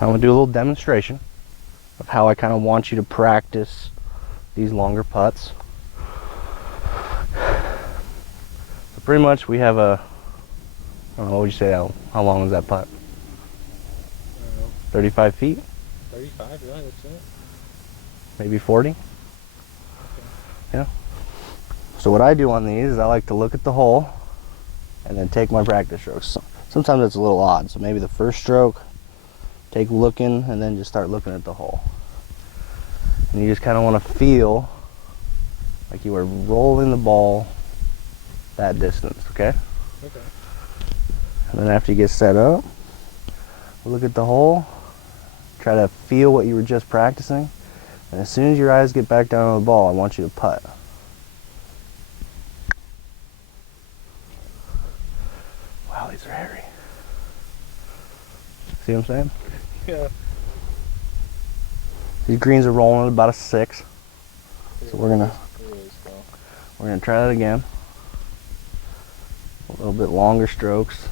I'm going to do a little demonstration of how I kind of want you to practice these longer putts. So pretty much we have a, I don't know, what would you say, how long is that putt? I don't know. 35 feet? 35, yeah, that's it. Maybe 40? Okay. Yeah. So what I do on these is I like to look at the hole and then take my practice strokes. Sometimes it's a little odd, so maybe the first stroke, take looking, and then just start looking at the hole. And you just kind of want to feel like you are rolling the ball that distance, okay? Okay. And then after you get set up, look at the hole, try to feel what you were just practicing, and as soon as your eyes get back down on the ball, I want you to putt. Wow, these are hairy. See what I'm saying? Yeah. These greens are rolling at about a 6. So we're gonna try that again. A little bit longer strokes.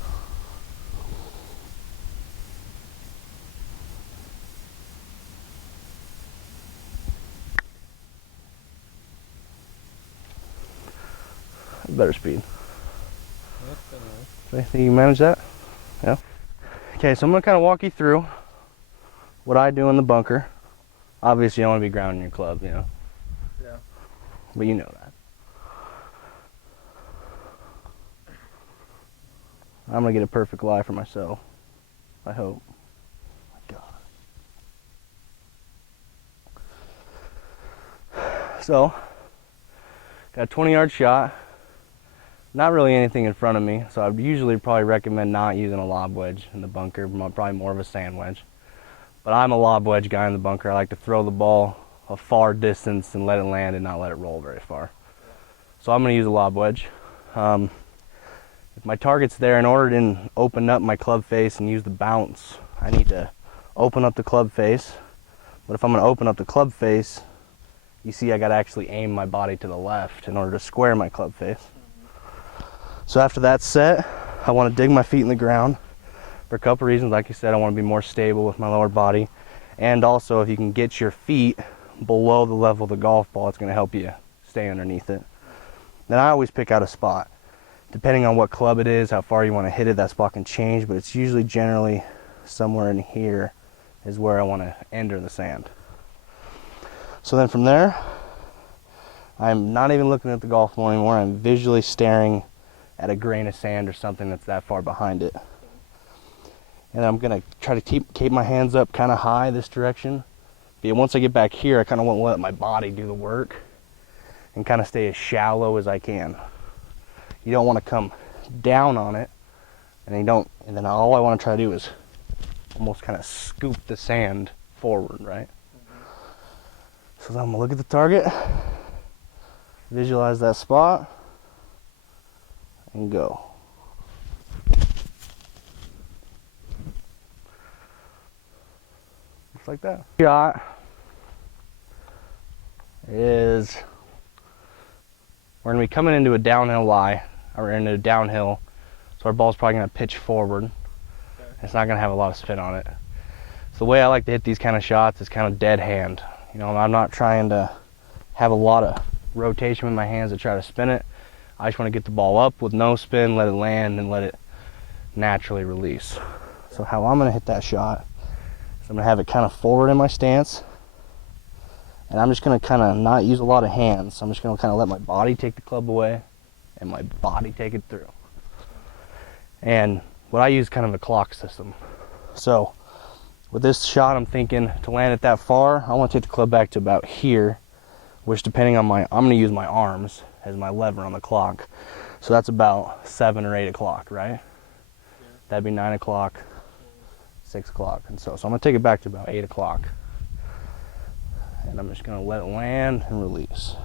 Better speed. So you think you can manage that? Yeah. Okay, so I'm gonna kind of walk you through what I do in the bunker. Obviously, you don't want to be grounding your club, you know. Yeah. But you know that. I'm gonna get a perfect lie for myself. I hope. My God. So, got a 20-yard shot. Not really anything in front of me, so I'd usually probably recommend not using a lob wedge in the bunker, probably more of a sand wedge. But I'm a lob wedge guy in the bunker. I like to throw the ball a far distance and let it land and not let it roll very far. So I'm going to use a lob wedge. If my target's there, in order to open up my club face and use the bounce, I need to open up the club face. But if I'm going to open up the club face, you see I got to actually aim my body to the left in order to square my club face. So after that's set, I want to dig my feet in the ground for a couple reasons. Like I said, I want to be more stable with my lower body. And also, if you can get your feet below the level of the golf ball, it's going to help you stay underneath it. Then I always pick out a spot. Depending on what club it is, how far you want to hit it, that spot can change, but it's usually generally somewhere in here is where I want to enter the sand. So then from there, I'm not even looking at the golf ball anymore. I'm visually staring at a grain of sand or something that's that far behind it. And I'm going to try to keep my hands up kind of high this direction. But once I get back here, I kind of want to let my body do the work and kind of stay as shallow as I can. You don't want to come down on it, and then all I want to try to do is almost kind of scoop the sand forward, right? So then I'm going to look at the target, visualize that spot, and go. Just like that. Shot is, we're going to be coming into a downhill lie, or into a downhill, so our ball's probably going to pitch forward. Okay. It's not going to have a lot of spin on it. So the way I like to hit these kind of shots is kind of dead hand. You know, I'm not trying to have a lot of rotation with my hands to try to spin it. I just want to get the ball up with no spin, let it land, and let it naturally release. So how I'm going to hit that shot is I'm going to have it kind of forward in my stance, and I'm just going to kind of not use a lot of hands. I'm just going to kind of let my body take the club away and my body take it through. And what I use kind of a clock system. So with this shot, I'm thinking to land it that far, I want to take the club back to about here, which depending on I'm going to use my arms as my lever on the clock. So that's about 7 or 8 o'clock, right? Yeah. That'd be 9 o'clock, 6 o'clock. And so I'm going to take it back to about 8 o'clock. And I'm just going to let it land and release.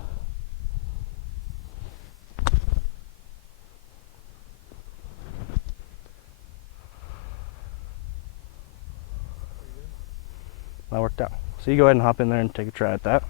That worked out. So you go ahead and hop in there and take a try at that.